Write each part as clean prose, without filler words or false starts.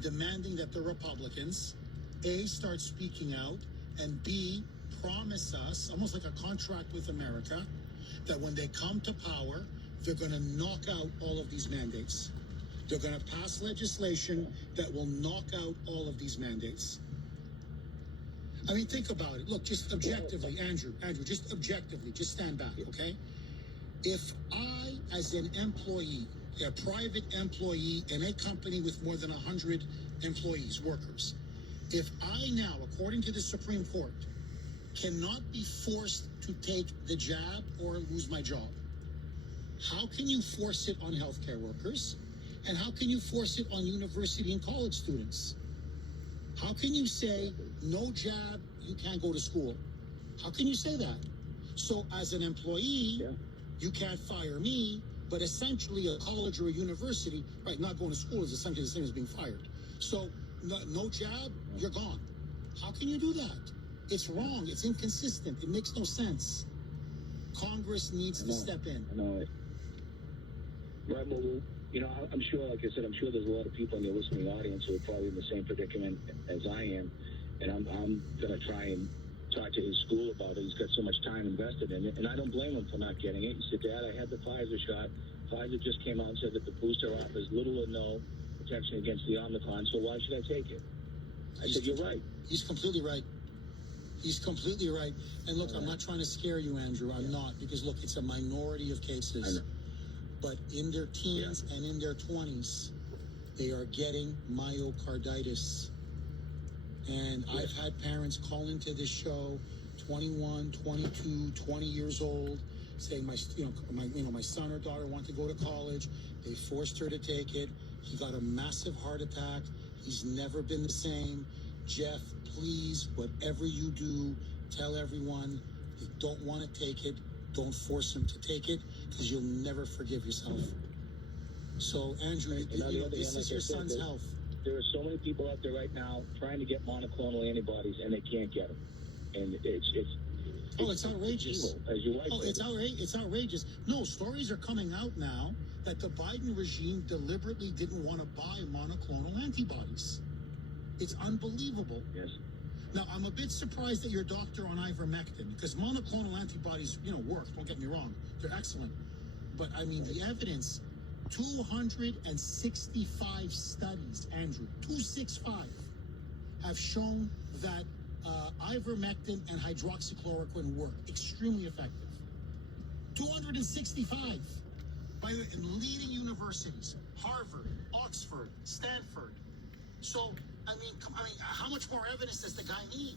I'm demanding that the Republicans, A, start speaking out, and B, promise us, almost like a contract with America, that when they come to power, they're going to knock out all of these mandates. They're going to pass legislation that will knock out all of these mandates. I mean, think about it. Look, just objectively, Andrew, just objectively, just stand back, okay? If I, as an employee, a private employee in a company with more than 100 employees, workers, if I now, according to the Supreme Court, cannot be forced to take the jab or lose my job, how can you force it on healthcare workers? And how can you force it on university and college students? How can you say, no jab, you can't go to school? How can you say that? So as an employee, you can't fire me, but essentially a college or a university, right, not going to school is essentially the same as being fired. So no jab, you're gone. How can you do that? It's wrong. It's inconsistent. It makes no sense. Congress needs to step in. I know it. Right, well, you know, I'm sure, like I said, I'm sure there's a lot of people in your listening audience who are probably in the same predicament as I am, and I'm going to try and talk to his school about it. He's got so much time invested in it, and I don't blame him for not getting it. He said, Dad, I had the Pfizer shot. Pfizer just came out and said that the booster offers little or no protection against the Omicron, so why should I take it? I said, you're right. He's completely right. He's completely right. And look, I'm not trying to scare you, Andrew. I'm not, because look, it's a minority of cases. But in their teens and in their 20s, they are getting myocarditis. And I've had parents call into this show, 21, 22, 20 years old, saying my son or daughter want to go to college. They forced her to take it. He got a massive heart attack. He's never been the same. Jeff, please, whatever you do, tell everyone they don't want to take it. Don't force him to take it, because you'll never forgive yourself. So, Andrew, this is your son's health. There are so many people out there right now trying to get monoclonal antibodies, and they can't get them. And it's outrageous. Evil, as your wife it's outrageous. No, stories are coming out now that the Biden regime deliberately didn't want to buy monoclonal antibodies. It's unbelievable. Yes. Now, I'm a bit surprised that your doctor on ivermectin, because monoclonal antibodies, work. Don't get me wrong. They're excellent. But, I mean, the evidence, 265 studies, Andrew, 265, have shown that ivermectin and hydroxychloroquine work. Extremely effective. 265 in leading universities, Harvard, Oxford, Stanford. So, I mean, how much more evidence does the guy need?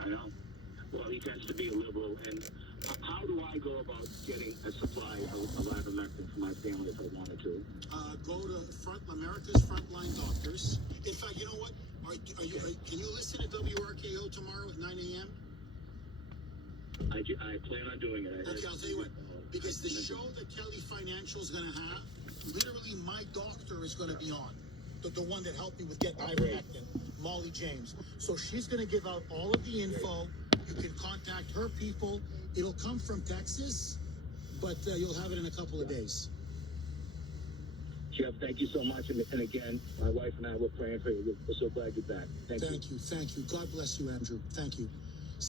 I know. Well, he tends to be a liberal. And how do I go about getting a supply of ivermectin for my family if I wanted to? Go to America's Frontline Doctors. In fact, you know what? Can you listen to WRKO tomorrow at 9 a.m.? I plan on doing it. Okay, I'll tell you what. Because the show that Kelly Financial is going to have, literally my doctor is going to be on. The one that helped me with getting ivermectin, Molly James. So she's going to give out all of the info. You can contact her people. It'll come from Texas, but you'll have it in a couple of days. Jeff, thank you so much. And again, my wife and I were praying for you. We're so glad you're back. Thank you. Thank you. God bless you, Andrew. Thank you.